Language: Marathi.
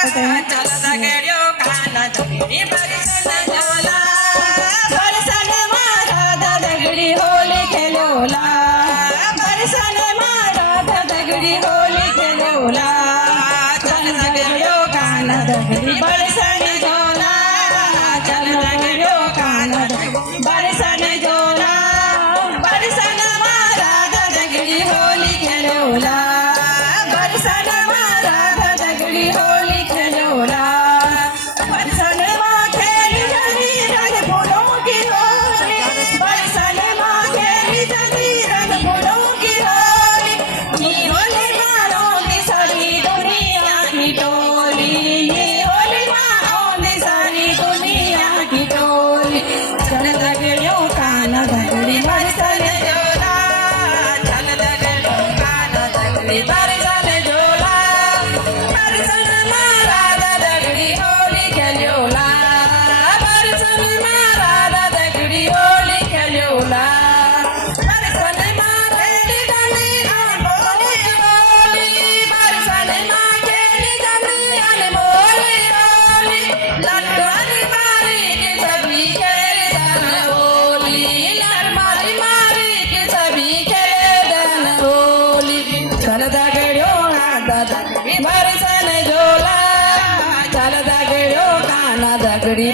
चल दगड्यो काना दगडी बरसन झोला बरसन महाराज दगडी होली खेलोला बरसन महाराज दगडी होली खेलोला चल दगड्यो काना दगडी बरसन झोला चल दगड्यो काना दगडी बरसन झोला बरसन महाराज दगडी होली खेलोला बरसन महाराज दगडी होली खेलोला बरसन माँ खेली जली रंग फूलों की होली बरसन माँ खेली जली रंग फूलों की होली ये होली माँ की सारी दुनिया की टोली ये होली माँ की सारी दुनिया की टोली चल दगड़ियो काना दगड़ी बरसन झोला चल दगड़ियो काना दगड़ी बरसन झोला बरसन महाराज दगड़ी होली खेलोला बरसन महाराज दगड़ी होली खेलोला बरसन माँ खेली जली अनमोली होली बरसन माँ खेली जली अनमोली होली लड्डू मारी के सभी खेलन होली लड़ मारी मारी के सभी खेलन होली चल दगड़ियो काना दगड़ी बरसन झोला चल दगड़ियो काना दगड़ी